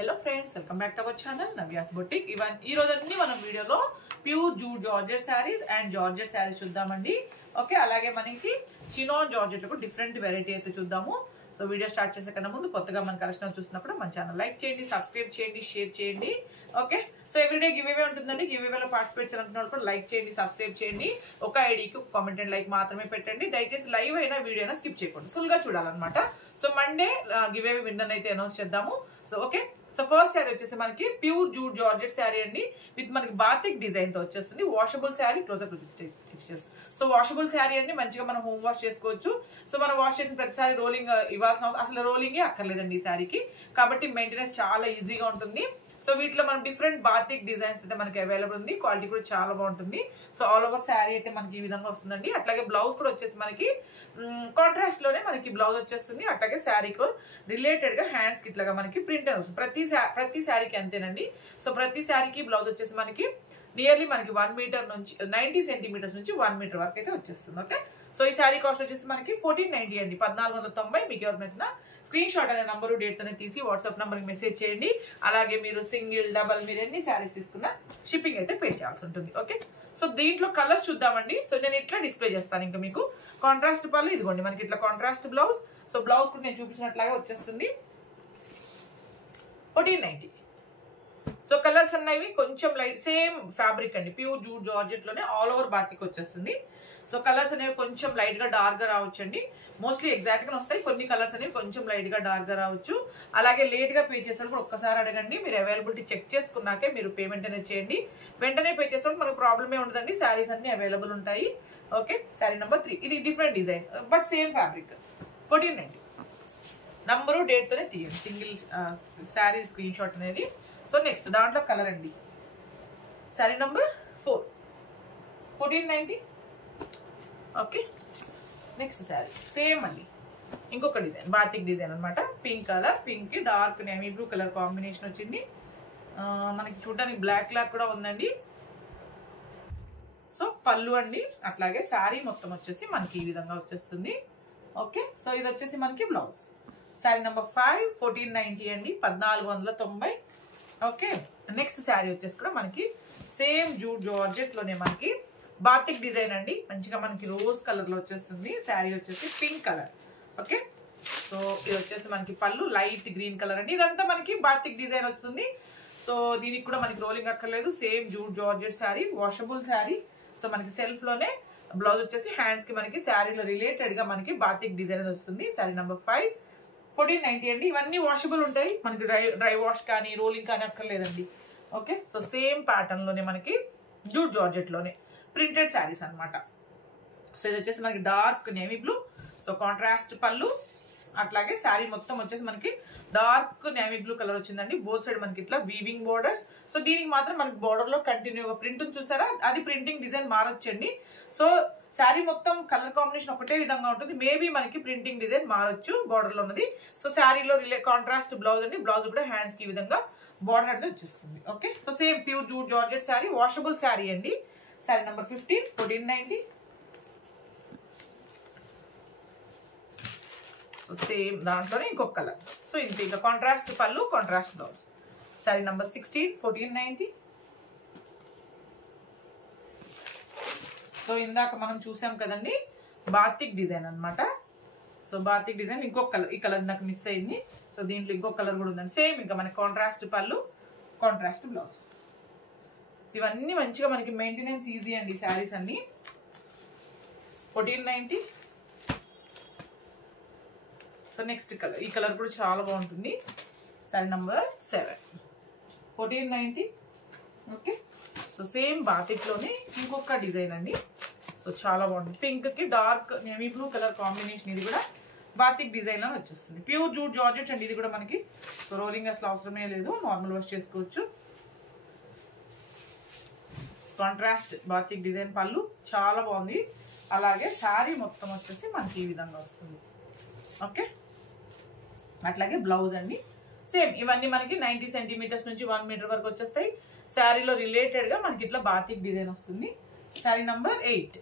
Hello friends, welcome back to our channel Navya's boutique. ఈ రోజు అన్ని మనం వీడియోలో pure jute georgette saris and georgette saris చూద్దామండి. ఓకే, అలాగే మనకి చినాన్ జార్జెట్ లో డిఫరెంట్ వెరైటీ అయితే చూద్దాము. సో వీడియో స్టార్ట్ చేసే కన్నా ముందు కొత్తగా మన కలెక్షన్ చూసినప్పుడు మన ఛానల్ లైక్ చేయండి, సబ్స్క్రైబ్ చేయండి, షేర్ చేయండి. Okay, so everyday give away ఉంటుందండి. గివ్ అవేలో పార్టిసిపేట్ చేయాలనుకున్న వాళ్ళు కూడా లైక్ చేయండి, సబ్స్క్రైబ్ చేయండి. ఒక ఐడికి కామెంట్ అండ్ లైక్ మాత్రమే పెట్టండి. దయచేసి లైవ్ అయినా వీడియో అయినా స్కిప్ చేయకూడదు, ఫుల్ గా చూడాలన్నమాట. So Monday giveaway winner అయితే అనౌన్స్ చేద్దాము. So okay, so first sari వచ్చేసి మనకి ప్యూర్ జూట్ జార్జెట్ శారీ అండి, విత్ మనకి బాతిక్ డిజైన్ తో వచ్చేస్తుంది. Washable sari, closer pictures. So washable sari అండి, మంచిగా మనం హోమ్ వాష్ చేసుకోవచ్చు. సో మనం వాష్ చేసిన ప్రతిసారి రోలింగ్ ఇవ్వాల్సిన అసలు రోలింగే అక్కర్లేదండి ఈ శారీకి, కాబట్టి మెయింటెనెన్స్ చాలా ఈజీగా ఉంటుంది. సో వీటిలో మనం డిఫరెంట్ బాతిక్ డిజైన్స్ అయితే మనకి అవైలబుల్ ఉంది. క్వాలిటీ కూడా చాలా బాగుంటుంది. సో ఆల్ ఓవర్ శారీ అయితే మనకి ఈ విధంగా వస్తుందండి. అట్లాగే బ్లౌజ్ కూడా వచ్చేసి మనకి కాంట్రాస్ట్ లోనే మనకి బ్లౌజ్ వచ్చేస్తుంది. అట్లాగే శారీకి రిలేటెడ్ గా హ్యాండ్స్ కి ఇట్లాగా మనకి ప్రింట్ వస్తుంది. ప్రతి శారీకి అంతేనండి. సో ప్రతి శారీకి బ్లౌజ్ వచ్చేసి మనకి నియర్లీ మనకి 1 మీటర్ నుంచి 90 సెంటీమీటర్స్ నుంచి 1 మీటర్ వరకు అయితే వచ్చేస్తుంది. ఓకే, సో ఈ శారీ కాస్ట్ వచ్చేసి మనకి 1490 అండి, 1490. మీకు ఎవరు నచ్చిన స్క్రీన్ షాట్ అనే నంబరు డేట్ తోనే తీసి వాట్సాప్ నంబర్ కి మెసేజ్ చేయండి. అలాగే మీరు సింగిల్, డబల్, మీరు ఎన్ని శారీస్ తీసుకున్నా షిప్పింగ్ అయితే పే చేయాల్సి ఉంటుంది. ఓకే, సో దీంట్లో కలర్స్ చూద్దామండి. సో నేను ఇట్లా డిస్ప్లే చేస్తాను. ఇంకా మీకు కాంట్రాస్ట్ పళ్ళు ఇదిగోండి, మనకి ఇట్లా కాంట్రాస్ట్ బ్లౌజ్. సో బ్లౌజ్ కూడా నేను చూపించినట్లాగే వచ్చేస్తుంది 1490. సో కలర్స్ అన్నవి కొంచెం లైట్, సేమ్ ఫ్యాబ్రిక్ అండి, ప్యూర్ జూట్ జార్జెట్ లోనే ఆల్ ఓవర్ బాతిక్ వచ్చేస్తుంది. సో కలర్స్ అనేవి కొంచెం లైట్ గా డార్క్ గా రావచ్చు అండి. మోస్ట్లీ ఎగ్జాక్ట్ గా వస్తాయి, కొన్ని కలర్స్ అనేవి కొంచెం లైట్ గా డార్క్ గా రావచ్చు. అలాగే లేట్ గా పే చేసేది కూడా ఒక్కసారి అడగండి. మీరు అవైలబిలిటీ చెక్ చేసుకున్నాకే మీరు పేమెంట్ అనేది చేయండి. వెంటనే పే చేసేప్పుడు మనకు ప్రాబ్లమే ఉండదండి, శారీస్ అన్ని అవైలబుల్ ఉంటాయి. Okay, sari number 3. ఇది different design but same fabric. 1490. Number date తోనే తీయండి సింగిల్ శారీ స్క్రీన్ షాట్ అనేది. సో నెక్స్ట్ దాంట్లో కలర్ అండి, sari number 4, 1490. Okay, next sari same అండి, ఇంకొక డిజైన్, బాతిక్ డిజైన్ అనమాట. పింక్ కలర్, పింక్ కి dark navy blue colour combination వచ్చింది. మనకి చూడడానికి బ్లాక్ కలర్ కూడా ఉందండి. సో పళ్ళు అండి, అట్లాగే శారీ మొత్తం వచ్చేసి మనకి ఈ విధంగా వచ్చేస్తుంది. ఓకే, సో ఇది వచ్చేసి మనకి బ్లౌజ్. శారీ నెంబర్ 5, 1490 అండి, 1490. ఓకే, నెక్స్ట్ శారీ వచ్చేసి కూడా మనకి సేమ్ జూట్ జార్జెట్ లోనే మనకి బాతిక్ డిజైన్ అండి, మంచిగా మనకి రోజ్ కలర్ లో వచ్చేస్తుంది. శారీ వచ్చేసి పింక్ కలర్. ఓకే, సో ఇది వచ్చేసి మనకి పళ్ళు లైట్ గ్రీన్ కలర్ అండి. ఇదంతా మనకి బాతిక్ డిజైన్ వస్తుంది. సో దీనికి కూడా మనకి రోలింగ్ అక్కర్లేదు. Same jute georgette sari, washable sari. So మనకి సెల్ఫ్ లోనే బ్లౌజ్ వచ్చేసి హ్యాండ్స్ కి మనకి శారీలో రిలేటెడ్ గా మనకి బాతిక్ డిజైన్ వస్తుంది. శారీ నెంబర్ 5, 1490 అండి. ఇవన్నీ వాషబుల్ ఉంటాయి, మనకి డ్రై వాష్ కానీ రోలింగ్ కానీ అక్కర్లేదండి. ఓకే, సో సేమ్ ప్యాటర్న్ లోనే మనకి జూట్ జార్జెట్ లోనే ప్రింటెడ్ శారీస్ అనమాట. సో ఇది వచ్చేసి మనకి dark navy blue. So contrast పళ్ళు, అట్లాగే శారీ మొత్తం వచ్చేసి మనకి డార్క్ నేవీ బ్లూ కలర్ వచ్చిందండి. బోత్ సైడ్ మనకి ఇట్లా వీవింగ్ బోర్డర్స్. సో దీనికి మాత్రం మనకి బోర్డర్ లో కంటిన్యూగా ప్రింట్ చూసారా, అది ప్రింటింగ్ డిజైన్ మారొచ్చండి. సో శారీ మొత్తం కలర్ కాంబినేషన్ ఒకటే విధంగా ఉంటుంది, మేబీ మనకి ప్రింటింగ్ డిజైన్ మారొచ్చు బార్డర్ లో ఉన్నది. సో శారీలో కాంట్రాస్ట్ బ్లౌజ్ అండి, బ్లౌజ్ కూడా హ్యాండ్స్ కి ఈ విధంగా బార్డర్ అనేది వచ్చేస్తుంది. Okay, so same pure jute georgette sari, washable sari అండి. శారీ నెంబర్ 15, 1490. సో సేమ్ దాంట్లోనే ఇంకొక కలర్. సో ఇంత ఇంకా కాంట్రాస్ట్ పళ్ళు, contrast blouse. Sari number 16, 1490. So ఇందాక మనం చూసాం కదండి బాతిక్ డిజైన్ అనమాట. సో బాతిక్ డిజైన్ ఇంకొక కలర్, ఈ కలర్ నాకు మిస్ అయింది. సో దీంట్లో ఇంకొక కలర్ కూడా ఉందండి. సేమ్ ఇంకా మనకి కాంట్రాస్ట్ పళ్ళు, కాంట్రాస్ట్ బ్లౌజ్. ఇవన్నీ మంచిగా మనకి మెయింటెనెన్స్ ఈజీ అండి శారీస్ అన్ని. 1490. సో నెక్స్ట్ కలర్, ఈ కలర్ కూడా చాలా బాగుంటుంది. Sari number 7, 1490. Okay, so same batik లోనే ఇంకొక డిజైన్ అండి. సో చాలా బాగుంటుంది, పింక్ కి dark navy blue colour combination. ఇది కూడా బాతిక్ డిజైన్ లో వచ్చేస్తుంది. ప్యూర్ జూట్ జార్జెట్ అండి ఇది కూడా మనకి. సో రోలింగ్ అసలు అవసరమే లేదు, నార్మల్ వాష్ చేసుకోవచ్చు. కాంట్రాస్ట్ బాతిక్ డిజైన్ పళ్ళు చాలా బాగుంది. అలాగే శారీ మొత్తం వచ్చేసి మనకి ఈ విధంగా వస్తుంది. ఓకే, అట్లాగే బ్లౌజ్ అండి సేమ్. ఇవన్నీ మనకి 90 సెంటీమీటర్స్ నుంచి 1 మీటర్ వరకు వచ్చేస్తాయి. శారీలో రిలేటెడ్ గా మనకి ఇట్లా బాతిక్ డిజైన్ వస్తుంది. శారీ నంబర్ 8,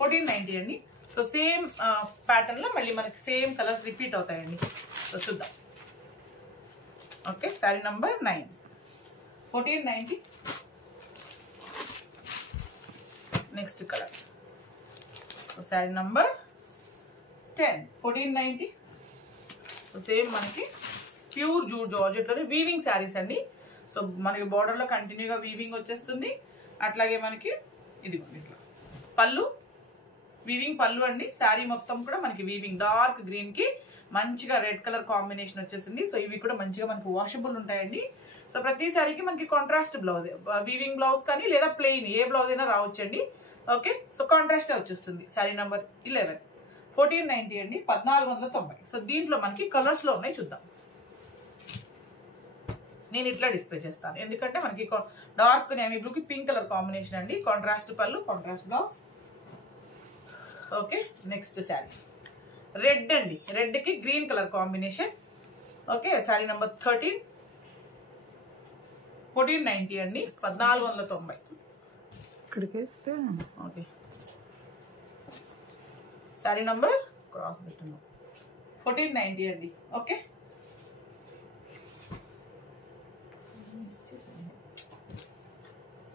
1490 అండి. సో సేమ్ ప్యాటర్న్ లో మళ్ళీ మనకి సేమ్ కలర్స్ రిపీట్ అవుతాయండి. సో చూద్దాం. Okay sari number 9 1490. Next colour so sari number 10 1490. So same మనకి ప్యూర్ జూట్ జార్జెట్లోనే వీవింగ్ శారీస్ అండి. సో మనకి బార్డర్లో కంటిన్యూగా వీవింగ్ వచ్చేస్తుంది. అట్లాగే మనకి ఇది ఇట్లా పళ్ళు వీవింగ్ పళ్ళు అండి. శారీ మొత్తం కూడా మనకి వీవింగ్ డార్క్ గ్రీన్ కి మంచిగా రెడ్ కలర్ కాంబినేషన్ వచ్చేసింది. సో ఇవి కూడా మంచిగా మనకి వాషబుల్ ఉంటాయండి. సో ప్రతి శారీకి మనకి కాంట్రాస్ట్ బ్లౌజ్ వీవింగ్ బ్లౌజ్ కానీ లేదా ప్లెయిన్ ఏ బ్లౌజ్ అయినా రావచ్చండి. ఓకే సో కాంట్రాస్ట్ వచ్చేస్తుంది. శారీ నంబర్ 11 1490 అండి 1490. సో దీంట్లో మనకి కలర్స్ లో ఉన్నాయి చూద్దాం. నేను ఇట్లా డిస్ప్లే చేస్తాను ఎందుకంటే మనకి డార్క్ నేవీ బ్లూకి పింక్ కలర్ కాంబినేషన్ అండి. కాంట్రాస్ట్ పళ్ళు contrast blouse. Okay next sari red అండి. రెడ్ కి green colour combination. Okay sari number 13 1490 అండి 1490. ఇక్కడికి వేస్తే ఓకే శారీ నంబర్ క్రాస్ పెట్టున్నాం 1490 అండి. ఓకే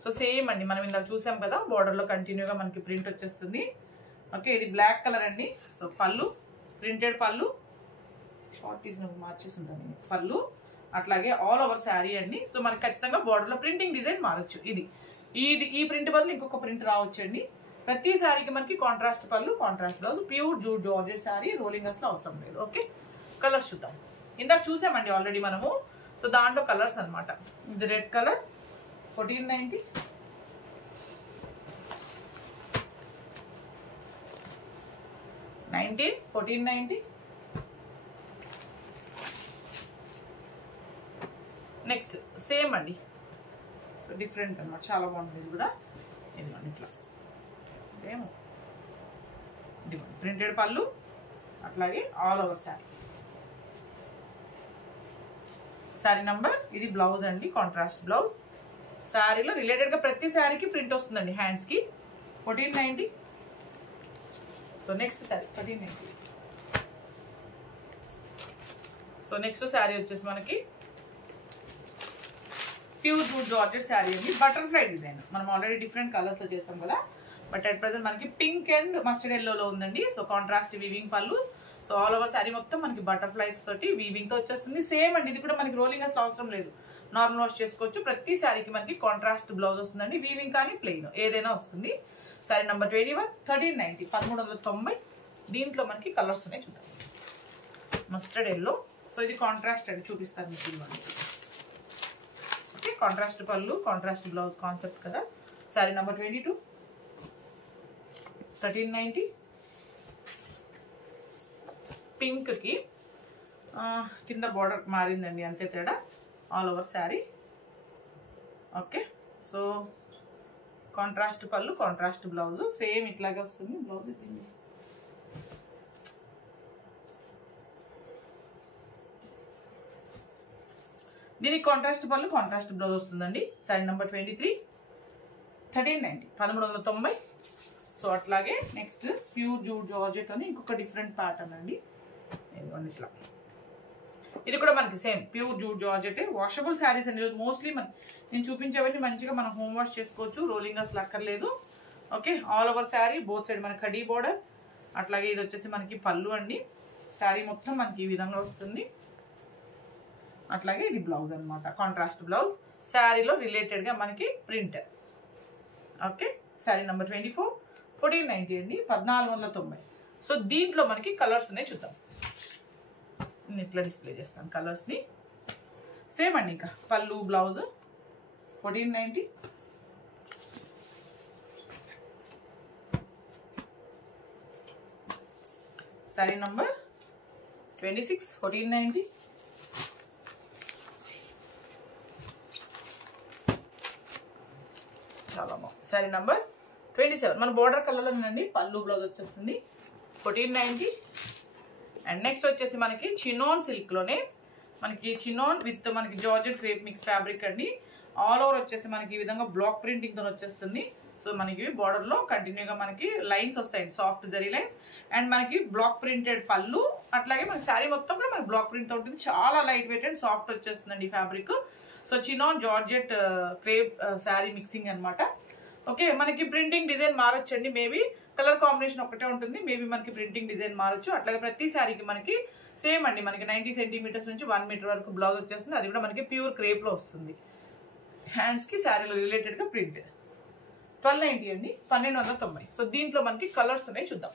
సో సేమ్ అండి మనం ఇందాక చూసాం కదా బార్డర్ లో కంటిన్యూగా మనకి ప్రింట్ వచ్చేస్తుంది. ఓకే ఇది బ్లాక్ కలర్ అండి. సో పళ్ళు ప్రింటెడ్ పళ్ళు షార్ట్ తీసినప్పుడు మార్చేసి ఉంటాను పళ్ళు. అట్లాగే ఆల్ ఓవర్ శారీ అండి. సో మనకి ఖచ్చితంగా బార్డర్ లో ప్రింటింగ్ డిజైన్ మారచ్చు. ఈ ప్రింట్ బదులు ఇంకొక ప్రింట్ రావచ్చు అండి. ప్రతి శారీకి మనకి కాంట్రాస్ట్ పళ్ళు contrast blouse. Pure jute georgette sari rolling అసలు అవసరం లేదు. ఓకే కలర్స్ చూద్దాం. ఇందాక చూసామండి ఆల్రెడీ మనము. సో దాంట్లో కలర్స్ అనమాట. ఇది రెడ్ కలర్ 1490. $19 1490. నెక్స్ట్ సేమ్ అండి. సో డిఫరెంట్ అన్నమాట చాలా బాగుంటుంది కూడా. ఇదిగోండి ఇట్లా సేమ్ ఇదిగోండి ప్రింటెడ్ పళ్ళు అట్లాగే all over sari. Sari number ఇది బ్లౌజ్ అండి కాంట్రాస్ట్ బ్లౌజ్. శారీలో రిలేటెడ్ గా ప్రతి శారీకి ప్రింట్ వస్తుందండి హ్యాండ్స్ కి 1490. So next sari 1390. So next sari వచ్చేసి మనకి ప్యూర్ జూట్ జార్జెట్ శారీ అండి. బటర్ఫ్లై డిజైన్ మనం ఆల్రెడీ డిఫరెంట్ కలర్స్ లో చేసాం కదా. బట్ అట్ ప్రెసెంట్ మనకి పింక్ అండ్ మస్టర్డ్ ఎల్లోలో ఉందండి. సో కాంట్రాస్ట్ వీవింగ్ పళ్ళు. సో ఆల్ ఓవర్ శారీ మొత్తం మనకి బటర్ఫ్లైస్ తోటి వీవింగ్ తో వచ్చేస్తుంది. సేమ్ అండి ఇది కూడా మనకి రోలింగ్ అసలు అవసరం లేదు. నార్మల్ వాష్ చేసుకోవచ్చు. ప్రతి శారీకి మనకి కాంట్రాస్ట్ బ్లౌజ్ వస్తుందండి. వీవింగ్ కానీ ప్లెయిన్ ఏదైనా వస్తుంది. శారీ నంబర్ 21 1390 1390. దీంట్లో మనకి కలర్స్ ఉన్నాయి చూద్దాం. Mustard yellow. సో ఇది కాంట్రాస్ట్ అండి చూపిస్తాను మీకు. ఓకే కాంట్రాస్ట్ పళ్ళు కాంట్రాస్ట్ బ్లౌజ్ కాన్సెప్ట్ కదా. శారీ నంబర్ 22 1390. పింక్ కి కింద బార్డర్ మారిందండి అంతే తేడా. All over sari. Okay so contrast పళ్ళు కాంట్రాస్ట్ బ్లౌజ్ సేమ్ ఇట్లాగే వస్తుంది. బ్లౌజ్ దీనికి కాంట్రాస్ట్ పళ్ళు కాంట్రాస్ట్ బ్లౌజ్ వస్తుందండి. శారీ నంబర్ 23 1390 1390. సో అట్లాగే నెక్స్ట్ ప్యూర్ జూట్ జార్జెట్ అని ఇంకొక డిఫరెంట్ ప్యాటర్న్ అండి. ఇట్లా ఇది కూడా మనకి same pure jute georgette washable saris అండి. మోస్ట్లీ నేను చూపించేవన్నీ మంచిగా మనం హోమ్ వాష్ చేసుకోవచ్చు. రోలింగ్ అసలు అక్కర్లేదు. Okay all over sari both side మనకి కడీ బోర్డర్. అట్లాగే ఇది వచ్చేసి మనకి పళ్ళు అండి. శారీ మొత్తం మనకి ఈ విధంగా వస్తుంది. అట్లాగే ఇది బ్లౌజ్ అనమాట కాంట్రాస్ట్ బ్లౌజ్. శారీలో రిలేటెడ్ గా మనకి ప్రింట్. ఓకే శారీ నంబర్ 24 1490 అండి 1490. సో దీంట్లో మనకి కలర్స్ ఉన్నాయి చూద్దాం. నేను ఇట్లా డిస్ప్లే చేస్తాను కలర్స్ ని. సేమ్ అండి ఇంకా పళ్ళు బ్లౌజ్ 1490. శారీ నంబర్ 26 1490. చాలా బాగుంది. శారీ నంబర్ 27 మన బోర్డర్ కలర్ అండి. పళ్ళు బ్లౌజ్ వచ్చేస్తుంది 1490. అండ్ నెక్స్ట్ వచ్చేసి మనకి చినోన్ సిల్క్ లోనే మనకి చినోన్ విత్ మనకి జార్జెట్ క్రేప్ మిక్స్ ఫ్యాబ్రిక్ అండి. ఆల్ ఓవర్ వచ్చేసి మనకి ఈ విధంగా బ్లాక్ ప్రింటింగ్ తో వచ్చేస్తుంది. సో మనకి బార్డర్ లో కంటిన్యూగా మనకి లైన్స్ వస్తాయండి సాఫ్ట్ జరీ లైన్స్. అండ్ మనకి బ్లాక్ ప్రింటెడ్ పళ్ళు, అట్లాగే మనకి శారీ మొత్తం కూడా మనకి బ్లాక్ ప్రింట్ తో ఉంటుంది. చాలా లైట్ వెయిట్ అండ్ సాఫ్ట్ వచ్చేస్తుందండి fabric. So chinon georgette crepe sari mixing అనమాట. ఓకే, మనకి ప్రింటింగ్ డిజైన్ మారొచ్చండి. మేబీ కలర్ కాంబినేషన్ ఒకటే ఉంటుంది, మేబీ మనకి ప్రింటింగ్ డిజైన్ మారొచ్చు. అట్లాగే ప్రతి శారీకి మనకి సేమ్ అండి, మనకి 90 సెంటీమీటర్స్ నుంచి 1 మీటర్ వరకు బ్లౌజ్ వచ్చేస్తుంది. అది కూడా మనకి ప్యూర్ క్రేప్ లో వస్తుంది. హ్యాండ్స్ కి శారీలో రిలేటెడ్ గా ప్రింట్. 1290 అండి, 1290. సో దీంట్లో మనకి కలర్స్ ఉన్నాయి, చూద్దాం.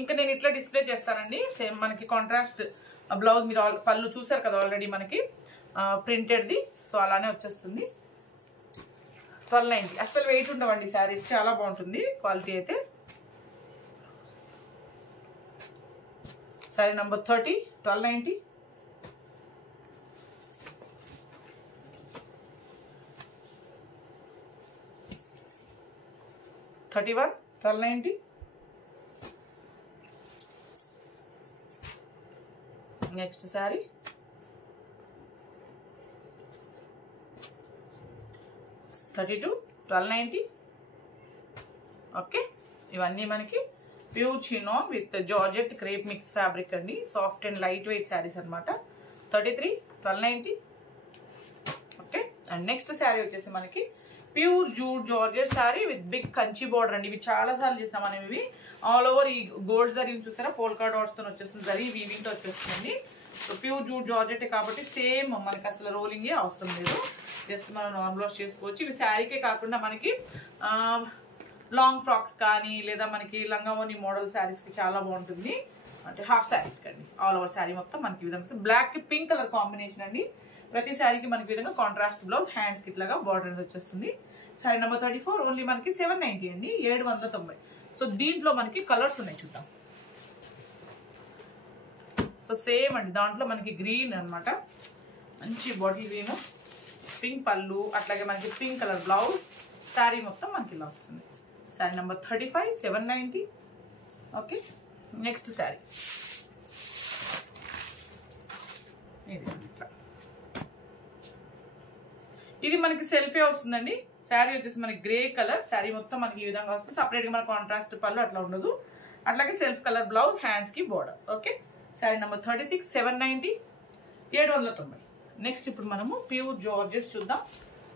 ఇంకా నేను ఇట్లా డిస్ప్లే చేస్తానండి. సేమ్ మనకి కాంట్రాస్ట్ బ్లౌజ్ మీరు పళ్ళు చూసారు కదా ఆల్రెడీ మనకి ప్రింటెడ్ది. సో అలానే వచ్చేస్తుంది. 1290. అసలు వెయిట్ ఉండవండి శారీస్, చాలా బాగుంటుంది క్వాలిటీ అయితే. Sari number 30, 1290. $31, 1290. Next sari $32, 1290. Okay, ఇవన్నీ మనకి pure chinon with georgette crepe mix fabric అండి. Soft and light weight saris అనమాట. 33, 1290. ఓకే, అండ్ నెక్స్ట్ శారీ వచ్చేసి మనకి pure jute georgette sari with big Kanchi border అండి. ఇవి చాలా సార్లు చేస్తాం మనం. ఇవి ఆల్ ఓవర్ ఈ గోల్డ్ జరీ చూసారా, పోల్కా డాట్స్ తో వచ్చేస్తుంది, జరీ వీవింగ్ తో వచ్చేస్తుంది. సో ప్యూర్ జూట్ జార్జెట్ కాబట్టి సేమ్ మనకి అసలు రోలింగే అవసరం లేదు, జస్ట్ మనం నార్మల్ వాష్ చేసుకోవచ్చు. ఇవి శారీకే కాకుండా మనకి లాంగ్ ఫ్రాక్స్ కానీ లేదా మనకి లంగావోని మోడల్ శారీస్ కి చాలా బాగుంటుంది. అంటే హాఫ్ శారీస్ కండి, ఆల్ ఓవర్ శారీ మొత్తం మనకి విధంగా బ్లాక్ కి పింక్ కలర్ కాంబినేషన్ అండి. ప్రతి శారీకి మనకి విధంగా కాంట్రాస్ట్ బ్లౌజ్, హ్యాండ్స్ కి ఇట్లాగా బార్డర్ అనేది వచ్చేస్తుంది. శారీ నెంబర్ 34 ఓన్లీ మనకి 790 అండి, 790. సో దీంట్లో మనకి కలర్స్ ఉన్నాయి, చూద్దాం. సో సేమ్ అండి, దాంట్లో మనకి గ్రీన్ అనమాట, మంచి బాటిల్ గ్రీన్, పింక్ పళ్ళు, అట్లాగే మనకి పింక్ కలర్ బ్లౌజ్, శారీ మొత్తం మనకి ఇలా వస్తుంది. Sari number 35, 790. Okay, next sari ఇది మనకి సెల్ఫే వస్తుందండి. శారీ వచ్చేసి మనకి గ్రే కలర్, శారీ మొత్తం మనకి ఈ విధంగా వస్తుంది. సపరేట్ గా మన కాంట్రాస్ట్ పళ్ళు అట్లా ఉండదు. అట్లాగే సెల్ఫ్ కలర్ బ్లౌజ్, హ్యాండ్స్ కి border. Okay, sari number 36, 790, 790. Next ఇప్పుడు మనము ప్యూర్ జార్జెట్స్ చూద్దాం.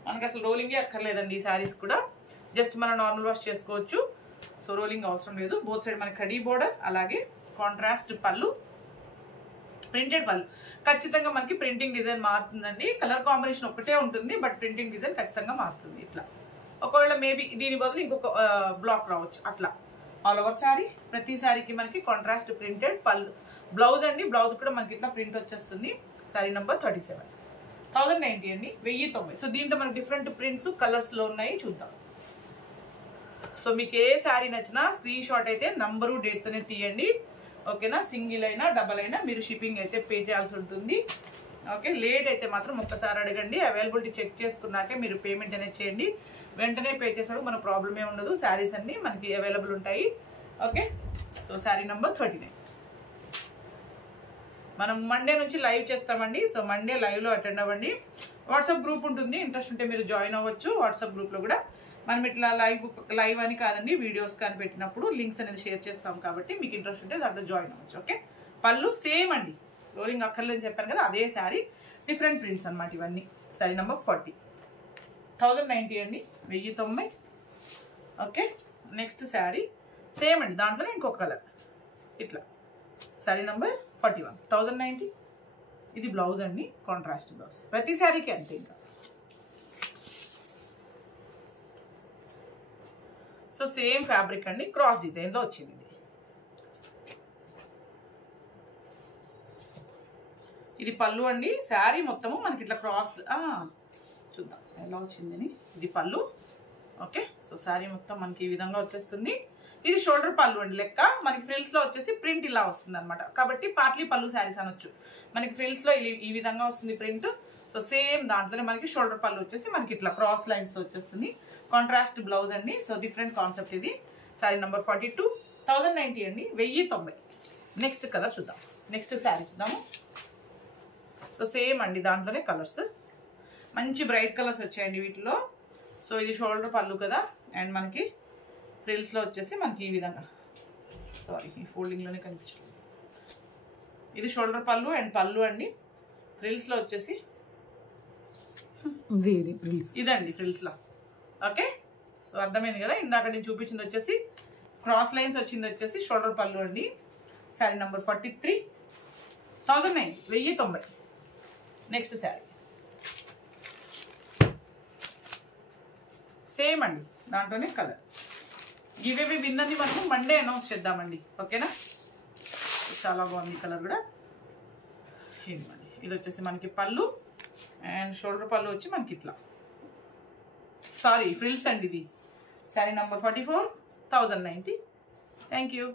మనకి అసలు రోలింగే అక్కర్లేదండి ఈ శారీస్ కూడా, జస్ట్ మనం నార్మల్ వాష్ చేసుకోవచ్చు. సో రోలింగ్ అవసరం లేదు. బోత్ సైడ్ మనకి కడీ బోర్డర్, అలాగే కాంట్రాస్ట్ పళ్ళు, ప్రింటెడ్ పళ్ళు. ఖచ్చితంగా మనకి ప్రింటింగ్ డిజైన్ మారుతుందండి. కలర్ కాంబినేషన్ ఒకటే ఉంటుంది, బట్ ప్రింటింగ్ డిజైన్ ఖచ్చితంగా మారుతుంది. ఇట్లా ఒకవేళ మేబీ దీని బదులు ఇంకొక బ్లాక్ రావచ్చు. అట్లా ఆల్ ఓవర్ శారీ, ప్రతి శారీకి మనకి కాంట్రాస్ట్ ప్రింటెడ్ పళ్ళు, బ్లౌజ్ అండి. బ్లౌజ్ కూడా మనకి ఇట్లా ప్రింట్ వచ్చేస్తుంది. శారీ నెంబర్ 37, 1090 అండి, 1090. సో దీంట్లో మనకి డిఫరెంట్ ప్రింట్స్ కలర్స్ లో ఉన్నాయి, చూద్దాం. సో మీకు ఏ శారీ నచ్చినా స్క్రీన్ షాట్ అయితే నంబరు డేట్ తోనే తీయండి. ఓకేనా, సింగిల్ అయినా డబల్ అయినా మీరు షిప్పింగ్ అయితే పే చేయాల్సి ఉంటుంది. ఓకే, లేట్ అయితే మాత్రం ఒక్కసారి అడగండి. అవైలబిలిటీ చెక్ చేసుకున్నాకే మీరు పేమెంట్ అనేది చేయండి. వెంటనే పే చేసాడు మన ప్రాబ్లమే ఉండదు. శారీస్ అన్ని మనకి అవైలబుల్ ఉంటాయి. Okay, so sari number 39. మనం మండే నుంచి లైవ్ చేస్తామండి. సో మండే లైవ్ లో అటెండ్ అవ్వండి. వాట్సాప్ గ్రూప్ ఉంటుంది, ఇంట్రెస్ట్ ఉంటే మీరు జాయిన్ అవ్వచ్చు. వాట్సాప్ గ్రూప్ లో కూడా మనం ఇట్లా లైవ్ అని కాదండి, వీడియోస్ కానీ పెట్టినప్పుడు లింక్స్ అనేది షేర్ చేస్తాం కాబట్టి మీకు ఇంట్రెస్ట్ ఉంటే దాంట్లో జాయిన్ అవ్వచ్చు. ఓకే, పళ్ళు సేమ్ అండి, రోలింగ్ అక్కర్లేదని చెప్పాను కదా, అదే శారీ, డిఫరెంట్ ప్రింట్స్ అనమాట ఇవన్నీ. శారీ నెంబర్ 40, 1090 అండి, 1090. ఓకే, నెక్స్ట్ శారీ సేమ్ అండి, దాంట్లోనే ఇంకొక కలర్ ఇట్లా. శారీ నెంబర్ 41, 1090. ఇది బ్లౌజ్ అండి, కాంట్రాస్ట్ బ్లౌజ్. ప్రతి శారీకి అంతే. ఇంకా సో సేమ్ ఫ్యాబ్రిక్ అండి, క్రాస్ డిజైన్ లో వచ్చింది. ఇది పళ్ళు అండి. శారీ మొత్తము మనకి ఇట్లా క్రాస్, చూద్దాం ఎలా వచ్చిందని. ఇది పళ్ళు. ఓకే, సో శారీ మొత్తం మనకి ఈ విధంగా వచ్చేస్తుంది. ఇది షోల్డర్ పళ్ళు అండి లెక్క. మనకి ఫ్రిల్స్ లో వచ్చేసి ప్రింట్ ఇలా వస్తుంది అనమాట, కాబట్టి పార్ట్లీ పళ్ళు శారీస్ అనొచ్చు. మనకి ఫ్రిల్స్ లో ఈ విధంగా వస్తుంది ప్రింట్. సో సేమ్ దాంట్లోనే మనకి షోల్డర్ పళ్ళు వచ్చేసి మనకి ఇట్లా క్రాస్ లైన్స్ తో వచ్చేస్తుంది. కాంట్రాస్ట్ బ్లౌజ్ అండి. సో డిఫరెంట్ కాన్సెప్ట్ ఇది. శారీ నెంబర్ 42, 1090 అండి, 1090. నెక్స్ట్ కలర్ చూద్దాం. నెక్స్ట్ శారీ చూద్దాము. సో సేమ్ అండి, దాంట్లోనే కలర్స్ మంచి బ్రైట్ కలర్స్ వచ్చాయండి వీటిలో. సో ఇది షోల్డర్ పళ్ళు కదా, అండ్ మనకి ఫ్రిల్స్ లో వచ్చేసి మనకి ఈ విధంగా సారీ ఈ ఫోల్డింగ్లోనే కనిపించదు. ఇది షోల్డర్ పళ్ళు అండ్ పళ్ళు అండి. ఫ్రిల్స్లో వచ్చేసి ఇదండి ఫ్రిల్స్లో. ఓకే, సో అర్థమైంది కదా. ఇందాక నేను చూపించింది వచ్చేసి క్రాస్ లైన్స్ వచ్చింది వచ్చేసి షోల్డర్ పళ్ళు అండి. Sari number 43, 1090. Next sari same అండి, దాంట్లోనే కలర్. ఇవేవి విన్నది మనము మండే అనౌన్స్ చేద్దామండి. ఓకేనా, చాలా బాగుంది కలర్ కూడా. ఇది వచ్చేసి మనకి పళ్ళు అండ్ షోల్డర్ పళ్ళు వచ్చి మనకి ఇట్లా, సారీ ఫ్రిల్స్ అండి. ఇది శారీ నెంబర్ 44, 1090. Thank you.